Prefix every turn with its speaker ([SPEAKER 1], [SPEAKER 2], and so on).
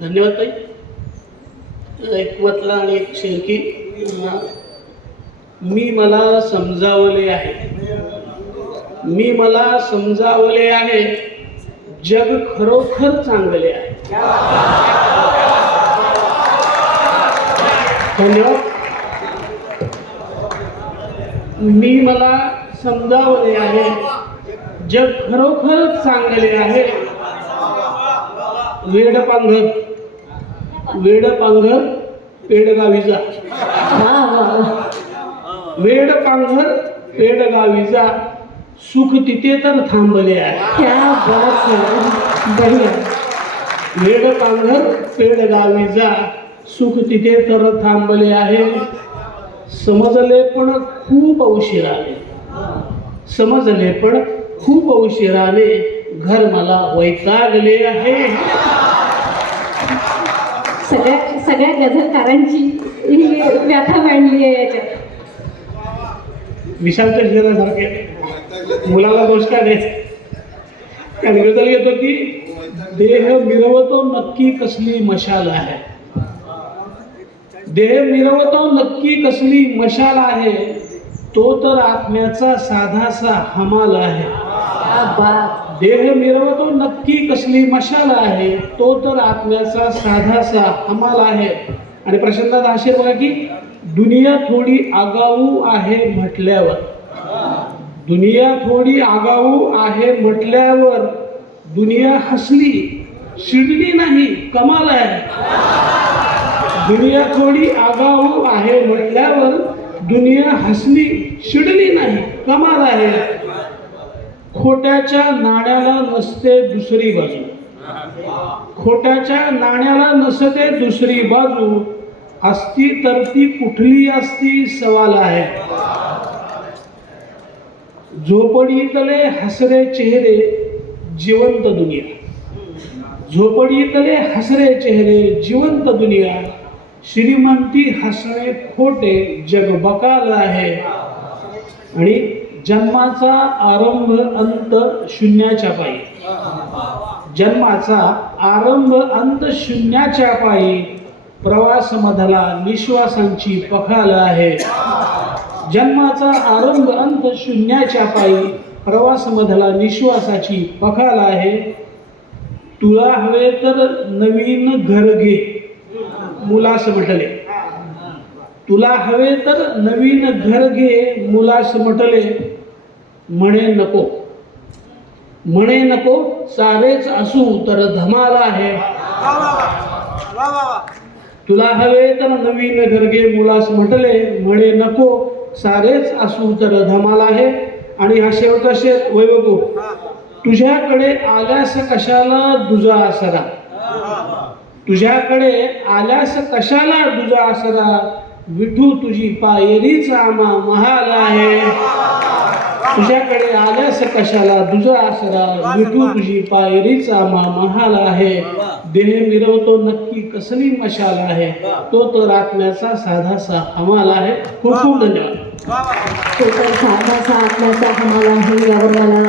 [SPEAKER 1] धन्यवाद ताई. एक मतला आणि एक शेरकी मी मला समजावले आहे. मी मला समजावले आहे. जग खरोखर चांगले आहे. धन्यवाद. मी मला समजावले आहे. जग खरोखर चांगले आहे. वेडपांघर वेडपांघर पेडगावीचा
[SPEAKER 2] वा वा
[SPEAKER 1] वेडपांघर पेडगावीचा सुख तिथे तर थांबले आहे.
[SPEAKER 2] बढ़िया.
[SPEAKER 1] वेडपांघर पेडगावीचा सुख तिथे तर थांबले आहे. समजले पण खूप उशिराने. समजले पण खूप उशिराने घर मला वैतागले आहे.
[SPEAKER 2] सगळ्या सगळ्या गझलकारांची ही व्याथा मांडली आहे याच्यात.
[SPEAKER 1] विशालच्या शरीरासारखे मुलाला दोष काय द्यायचा गझल येतो की देह मिरवतो नक्की कसली मशाल आहे. देह मिरवतो नक्की कसली मशाल आहे तो तर आत्म्याचा साधासा हमाल आहे. देह मिरवतो नक्की कसली मशाल आहे तो तर आत्म्याचा साधासा हमाल आहे. आणि प्रशांत असे बघा की दुनिया थोडी आगाऊ आहे म्हटल्यावर. दुनिया थोडी आगाऊ आहे म्हटल्यावर दुनिया हसली शिडली नाही कमाल आहे. दुनिया थोडी आगाऊ आहे म्हटल्यावर दुनिया हसली शिडली नाही कमाल आहे. खोट्याच्या नाण्याला नसते दुसरी बाजू. खोट्याच्या नाण्याला नसते दुसरी बाजू. असती तर ती कुठली असती सवाल आहे. झोपडीतले हसरे चेहरे जिवंत दुनिया. झोपडीतले हसरे चेहरे जिवंत दुनिया. श्रीमंती हसणे खोटे जग बकाल आहे. आणि जन्माचा आरंभ अंत शून्याच्या पायी. जन्माचा आरंभ अंत शून्याच्या पायी प्रवास मधला निश्वासांची पखाल आहे. जन्माचा आरंभ अंत शून्याच्या पायी प्रवास मधला निश्वासाची पखाल आहे. तुला हवे तर नवीन घर घे. मुलास म्हटले. तुला हवे तर नवीन घर घे मुलास म्हटले म्हणे नको. म्हणे नको सारेच असू तर धमाल आहे. तुला हवे तर नवीन घर घे मुलास म्हटले म्हणे नको सारेच असू तर धमाल आहे. आणि हा शेवटचा शेत वैभव तुझ्याकडे आल्यास कशाला दुजा आसरा? तुझ्याकडे आल्यास कशाला दुजा आसरा? विठू तुझी पायरीच आमा महाल आहे. तुझ्याकडे आल्यास कशाला दुजा आसरा? विठू तुझी पायरीच आमा महाल आहे. देह मिरवतो नक्की कसली मशाल आहे? तो तर आत्म्याचा साधासा हमाल आहे. खूप खूप धन्यवाद.
[SPEAKER 2] तो तर साधासा आत्म्याचा हमाल आहे यावर मला